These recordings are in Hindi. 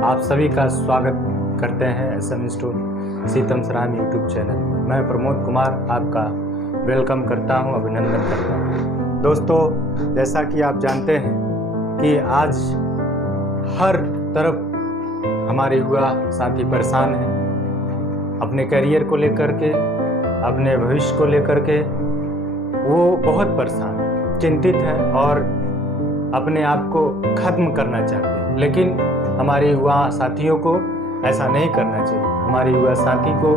आप सभी का स्वागत करते हैं SM स्टोर सीतम सराम यूट्यूब चैनल में। मैं प्रमोद कुमार आपका वेलकम करता हूं, अभिनंदन करता हूं। दोस्तों, जैसा कि आप जानते हैं कि आज हर तरफ हमारे युवा साथी परेशान हैं, अपने करियर को लेकर के, अपने भविष्य को लेकर के वो बहुत परेशान है, चिंतित है और अपने आप को खत्म करना चाहते हैं। लेकिन हमारे युवा साथियों को ऐसा नहीं करना चाहिए। हमारे युवा साथी को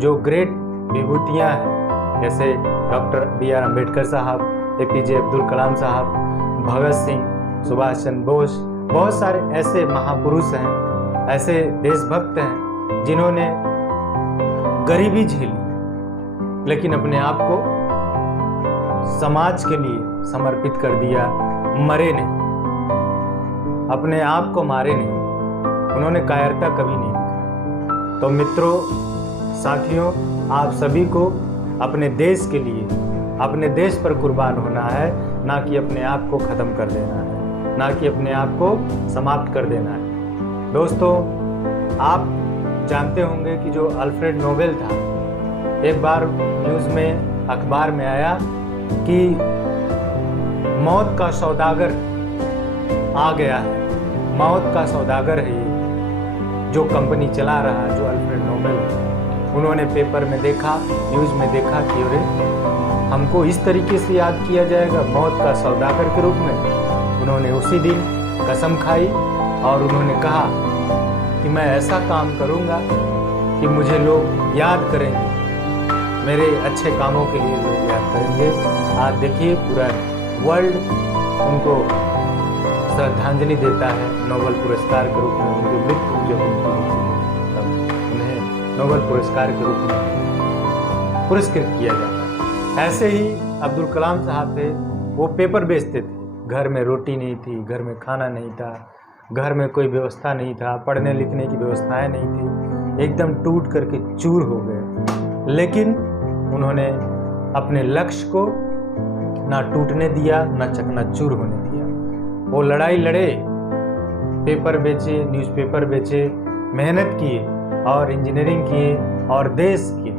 जो ग्रेट विभूतियाँ हैं, जैसे डॉक्टर BR अम्बेडकर साहब, APJ अब्दुल कलाम साहब, भगत सिंह, सुभाष चंद्र बोस, बहुत सारे ऐसे महापुरुष हैं, ऐसे देशभक्त हैं जिन्होंने गरीबी झेली लेकिन अपने आप को समाज के लिए समर्पित कर दिया, मरे नहीं, अपने आप को मारे नहीं, उन्होंने कायरता कभी नहीं दिखाई। तो मित्रों, साथियों, आप सभी को अपने देश के लिए, अपने देश पर कुर्बान होना है, ना कि अपने आप को ख़त्म कर देना है, ना कि अपने आप को समाप्त कर देना है। दोस्तों, आप जानते होंगे कि जो अल्फ्रेड नोबेल था, एक बार न्यूज़ में, अखबार में आया कि मौत का सौदागर आ गया है, मौत का सौदागर है ये जो कंपनी चला रहा है, जो अल्फ्रेड नोबेल। उन्होंने पेपर में देखा, न्यूज़ में देखा कि अरे हमको इस तरीके से याद किया जाएगा, मौत का सौदागर के रूप में। उन्होंने उसी दिन कसम खाई और उन्होंने कहा कि मैं ऐसा काम करूंगा कि मुझे लोग याद करेंगे, मेरे अच्छे कामों के लिए लोग याद करेंगे। आज देखिए, पूरा वर्ल्ड उनको श्रद्धांजलि देता है नोबेल पुरस्कार के रूप में। उनकी मृत्यु जब उन्हें नोबेल पुरस्कार के रूप में पुरस्कृत किया जाता है। ऐसे ही अब्दुल कलाम साहब थे, वो पेपर बेचते थे, घर में रोटी नहीं थी, घर में खाना नहीं था, घर में कोई व्यवस्था नहीं था, पढ़ने लिखने की व्यवस्थाएं नहीं थी, एकदम टूट करके चूर हो गए। लेकिन उन्होंने अपने लक्ष्य को ना टूटने दिया, ना चकनाचूर होने दिया। वो लड़ाई लड़े, पेपर बेचे, न्यूज़पेपर बेचे, मेहनत किए और इंजीनियरिंग किए और देश के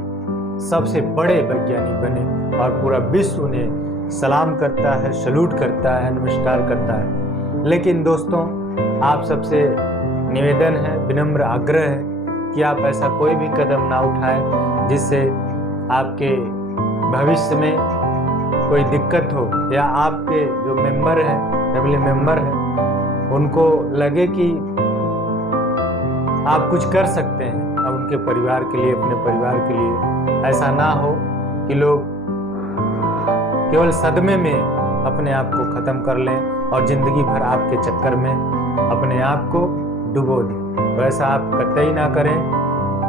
सबसे बड़े वैज्ञानिक बने और पूरा विश्व उन्हें सलाम करता है, सैल्यूट करता है, नमस्कार करता है। लेकिन दोस्तों, आप सबसे निवेदन है, विनम्र आग्रह है कि आप ऐसा कोई भी कदम ना उठाएं जिससे आपके भविष्य में कोई दिक्कत हो या आपके जो मेंबर हैं, फैमिली मेंबर हैं, उनको लगे कि आप कुछ कर सकते हैं अब उनके परिवार के लिए, अपने परिवार के लिए। ऐसा ना हो कि लोग केवल सदमे में अपने आप को ख़त्म कर लें और ज़िंदगी भर आपके चक्कर में अपने आप को डुबो दें। तो ऐसा आप कतई ना करें।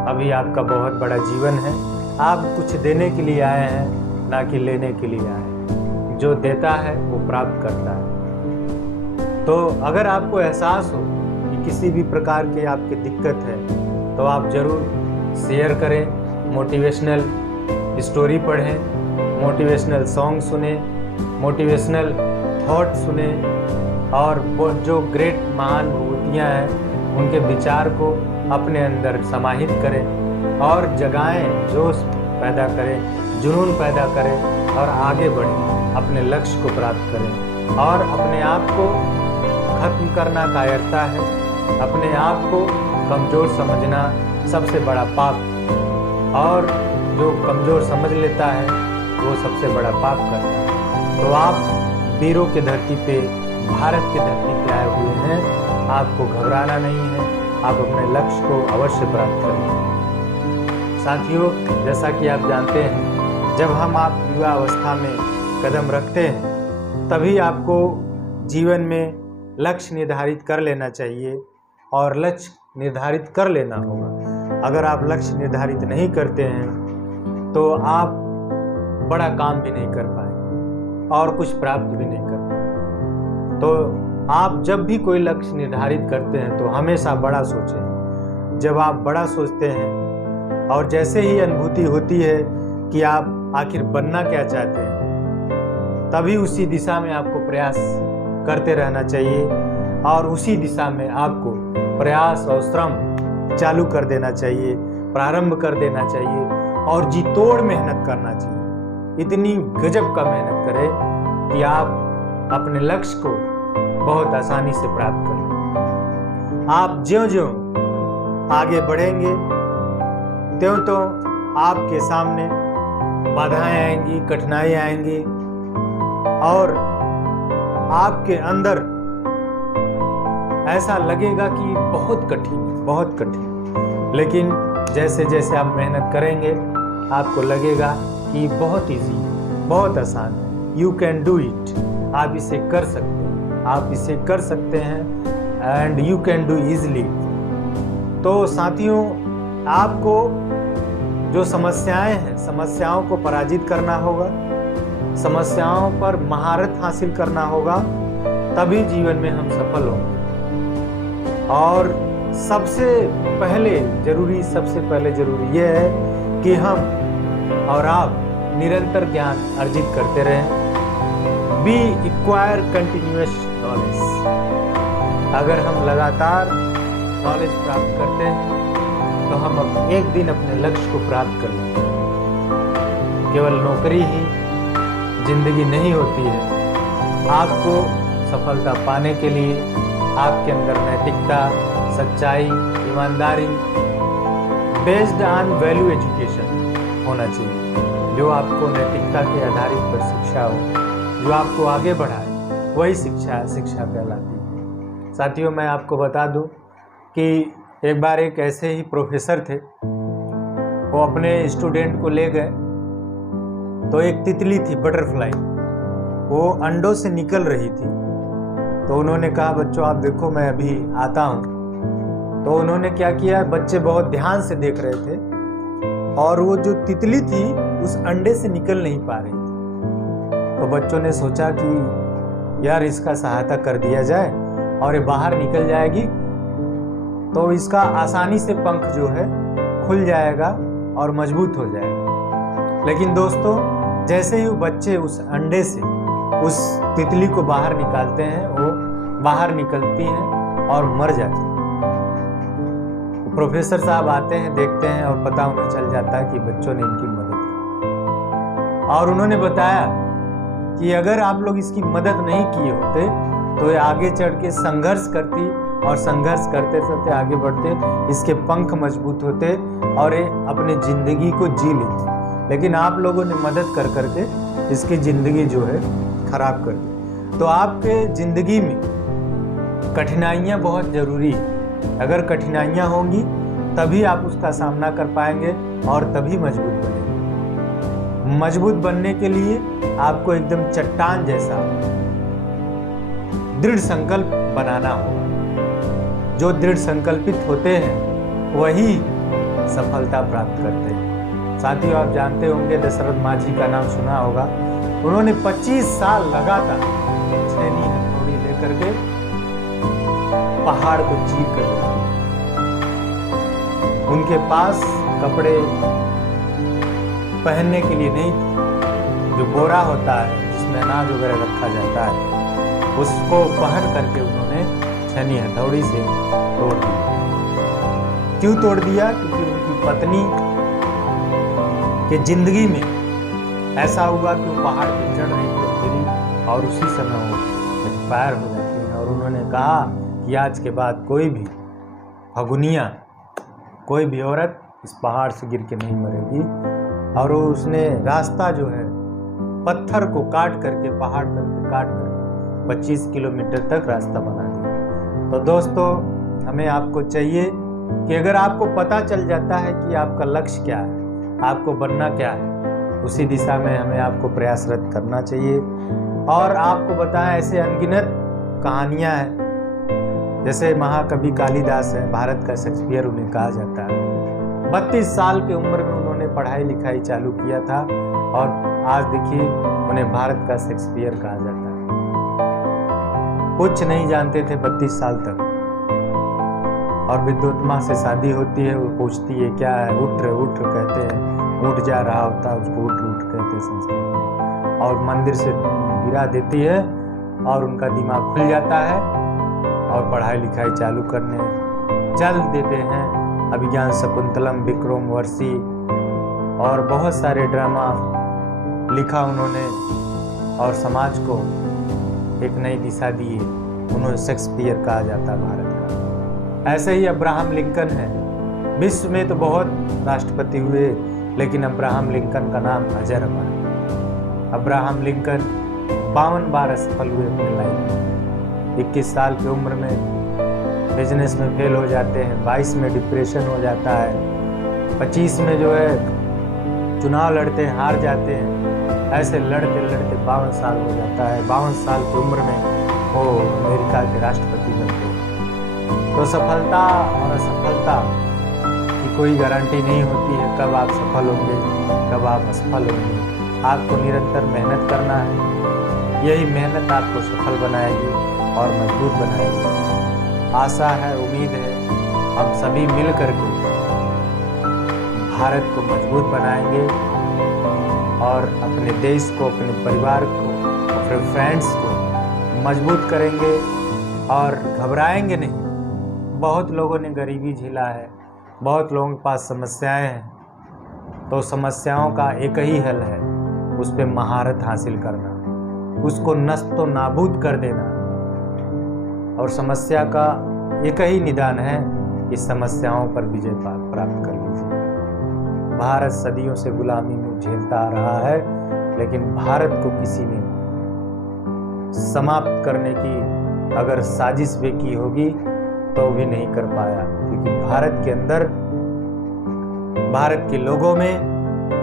अभी आपका बहुत बड़ा जीवन है, आप कुछ देने के लिए आए हैं, ना कि लेने के लिए आए हैं। जो देता है वो प्राप्त करता है। तो अगर आपको एहसास हो कि किसी भी प्रकार की आपकी दिक्कत है तो आप ज़रूर शेयर करें, मोटिवेशनल स्टोरी पढ़ें, मोटिवेशनल सॉन्ग सुने, मोटिवेशनल थॉट सुने और वो जो ग्रेट महान विभूतियाँ हैं उनके विचार को अपने अंदर समाहित करें और जगाएं, जोश पैदा करें, जुनून पैदा करें और आगे बढ़ें, अपने लक्ष्य को प्राप्त करें। और अपने आप को खत्म करना कायरता है, अपने आप को कमज़ोर समझना सबसे बड़ा पाप, और जो कमज़ोर समझ लेता है वो सबसे बड़ा पाप करता है। तो आप वीरों की धरती पे, भारत की धरती पे आए हुए हैं, आपको घबराना नहीं है, आप अपने लक्ष्य को अवश्य प्राप्त करेंगे। साथियों, जैसा कि आप जानते हैं, जब आप युवा अवस्था में कदम रखते हैं तभी आपको जीवन में लक्ष्य निर्धारित कर लेना चाहिए और लक्ष्य निर्धारित कर लेना होगा। अगर आप लक्ष्य निर्धारित नहीं करते हैं तो आप बड़ा काम भी नहीं कर पाएंगे और कुछ प्राप्त भी नहीं कर पाएंगे। तो आप जब भी कोई लक्ष्य निर्धारित करते हैं तो हमेशा बड़ा सोचें। जब आप बड़ा सोचते हैं और जैसे ही अनुभूति होती है कि आप आखिर बनना क्या चाहते हैं, तभी उसी दिशा में आपको प्रयास करते रहना चाहिए और उसी दिशा में आपको प्रयास और श्रम चालू कर देना चाहिए, प्रारंभ कर देना चाहिए और जी तोड़ मेहनत करना चाहिए। इतनी गजब का मेहनत करें कि आप अपने लक्ष्य को बहुत आसानी से प्राप्त करें। आप ज्यों-ज्यों आगे बढ़ेंगे त्यों आपके सामने बाधाएं आएंगी, कठिनाई आएंगी और आपके अंदर ऐसा लगेगा कि बहुत कठिन। लेकिन जैसे जैसे आप मेहनत करेंगे आपको लगेगा कि बहुत इजी, बहुत आसान है। You can do it. आप इसे कर सकते हैं, आप इसे कर सकते हैं and you can do easily. तो साथियों, आपको जो समस्याएं हैं, समस्याओं को पराजित करना होगा, समस्याओं पर महारत हासिल करना होगा, तभी जीवन में हम सफल होंगे। और सबसे पहले जरूरी यह है कि हम और आप निरंतर ज्ञान अर्जित करते रहें। Be acquire continuous knowledge. अगर हम लगातार नॉलेज प्राप्त करते हैं तो हम एक दिन अपने लक्ष्य को प्राप्त कर लेंगे। केवल नौकरी ही जिंदगी नहीं होती है। आपको सफलता पाने के लिए आपके अंदर नैतिकता, सच्चाई, ईमानदारी बेस्ड ऑन वैल्यू एजुकेशन होना चाहिए। जो आपको नैतिकता के आधारित पर शिक्षा हो, जो आपको आगे बढ़ाए, वही शिक्षा कहलाती है। साथियों, मैं आपको बता दूं कि एक बार एक ऐसे ही प्रोफेसर थे, वो अपने स्टूडेंट को ले गए तो एक तितली थी, बटरफ्लाई, वो अंडों से निकल रही थी। तो उन्होंने कहा, बच्चों आप देखो मैं अभी आता हूँ। तो उन्होंने क्या किया, बच्चे बहुत ध्यान से देख रहे थे और वो जो तितली थी उस अंडे से निकल नहीं पा रही थी। तो बच्चों ने सोचा कि यार इसका सहायता कर दिया जाए और ये बाहर निकल जाएगी तो इसका आसानी से पंख जो है खुल जाएगा और मजबूत हो जाएगा। लेकिन दोस्तों, जैसे ही बच्चे उस अंडे से उस तितली को बाहर निकालते हैं, वो बाहर निकलती हैं और मर जाती हैं। तो प्रोफेसर साहब आते हैं, देखते हैं और पता उन्हें चल जाता है कि बच्चों ने इनकी मदद की। और उन्होंने बताया कि अगर आप लोग इसकी मदद नहीं किए होते तो ये आगे चढ़ के संघर्ष करती और संघर्ष करते करते आगे बढ़ते, इसके पंख मजबूत होते और ये अपने जिंदगी को जी लेती। लेकिन आप लोगों ने मदद कर करके इसकी जिंदगी जो है खराब कर दी। तो आपके जिंदगी में कठिनाइयाँ बहुत जरूरी है। अगर कठिनाइयाँ होंगी तभी आप उसका सामना कर पाएंगे और तभी मजबूत बनेंगे। मजबूत बनने के लिए आपको एकदम चट्टान जैसा दृढ़ संकल्प बनाना होगा। जो दृढ़ संकल्पित होते हैं वही सफलता प्राप्त करते हैं। साथियों, आप जानते होंगे दशरथ माझी का नाम सुना होगा। उन्होंने 25 साल लगातार छेनी हथौड़ी लेकर के पहाड़ को चीर कर दिया। उनके पास कपड़े पहनने के लिए नहीं थे। जो बोरा होता है जिसमें अनाज वगैरह रखा जाता है, उसको पहन करके उन्होंने छेनी हथौड़ी से तोड़ दिया। क्यों तोड़ दिया? क्योंकि उनकी पत्नी कि जिंदगी में ऐसा हुआ कि वो पहाड़ पे चढ़ रही थी, गिरी और उसी समय वो एक्सपायर हो जाती है। और उन्होंने कहा कि आज के बाद कोई भी फगुनिया, कोई भी औरत इस पहाड़ से गिर के नहीं मरेगी। और वो उसने रास्ता जो है पत्थर को काट करके, पहाड़ करके काट करके 25 किलोमीटर तक रास्ता बना दिया। तो दोस्तों, हमें आपको चाहिए कि अगर आपको पता चल जाता है कि आपका लक्ष्य क्या है, आपको बनना क्या है, उसी दिशा में हमें आपको प्रयासरत करना चाहिए। और आपको बताएं, ऐसे अनगिनत कहानियां हैं। जैसे महाकवि कालिदास है, भारत का शेक्सपियर उन्हें कहा जाता है। 32 साल की उम्र में उन्होंने पढ़ाई लिखाई चालू किया था और आज देखिए उन्हें भारत का शेक्सपियर कहा जाता है। कुछ नहीं जानते थे 32 साल तक। और विद्वत्मा से शादी होती है, वो पूछती है क्या है, उठ कहते हैं, उठ जा रहा होता है उसको उठ कहते हैं संस्कृत में। और मंदिर से गिरा देती है और उनका दिमाग खुल जाता है और पढ़ाई लिखाई चालू करने जल देते हैं। अभिज्ञान शकुंतलम, विक्रम वर्षी और बहुत सारे ड्रामा लिखा उन्होंने और समाज को एक नई दिशा दी। उन्हें शेक्सपियर कहा जाता है भारत का। ऐसे ही अब्राहम लिंकन है। विश्व में तो बहुत राष्ट्रपति हुए, लेकिन अब्राहम लिंकन का नाम अजरबा है। अब्राहम लिंकन 52 बार असफल हुए अपनी लाइफ में। 21 साल की उम्र में बिजनेस में फेल हो जाते हैं, 22 में डिप्रेशन हो जाता है, 25 में जो है चुनाव लड़ते हैं, हार जाते हैं। ऐसे लड़ते लड़ते 52 साल हो जाता है। 52 साल की उम्र में वो अमेरिका के राष्ट्रपति बनते हैं। तो सफलता और असफलता की कोई गारंटी नहीं होती है, कब आप सफल होंगे, कब आप असफल होंगे। आपको निरंतर मेहनत करना है। यही मेहनत आपको सफल बनाएगी और मजबूत बनाएगी। आशा है, उम्मीद है, हम सभी मिल करके भारत को मजबूत बनाएंगे और अपने देश को, अपने परिवार को, अपने फ्रेंड्स को मजबूत करेंगे और घबराएंगे नहीं। बहुत लोगों ने गरीबी झेला है, बहुत लोगों के पास समस्याएं हैं, तो समस्याओं का एक ही हल है, उस पर महारत हासिल करना, उसको नष्ट नाबूद कर देना। और समस्या का एक ही निदान है कि समस्याओं पर विजय प्राप्त कर लीजिए। भारत सदियों से गुलामी में झेलता आ रहा है, लेकिन भारत को किसी ने समाप्त करने की अगर साजिश भी की होगी तो भी नहीं कर पाया, क्योंकि भारत के अंदर, भारत के लोगों में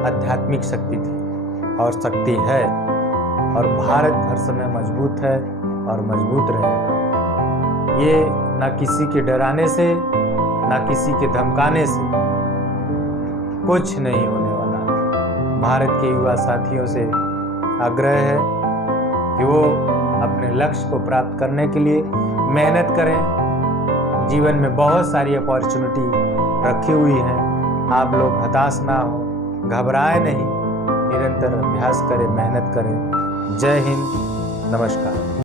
आध्यात्मिक शक्ति थी और शक्ति है, और भारत हर समय मजबूत है और मजबूत रहेगा। ये ना किसी के डराने से, ना किसी के धमकाने से कुछ नहीं होने वाला। भारत के युवा साथियों से आग्रह है कि वो अपने लक्ष्य को प्राप्त करने के लिए मेहनत करें। जीवन में बहुत सारी अपॉर्चुनिटी रखी हुई हैं। आप लोग हताश ना हो, घबराएं नहीं, निरंतर अभ्यास करें, मेहनत करें। जय हिंद, नमस्कार।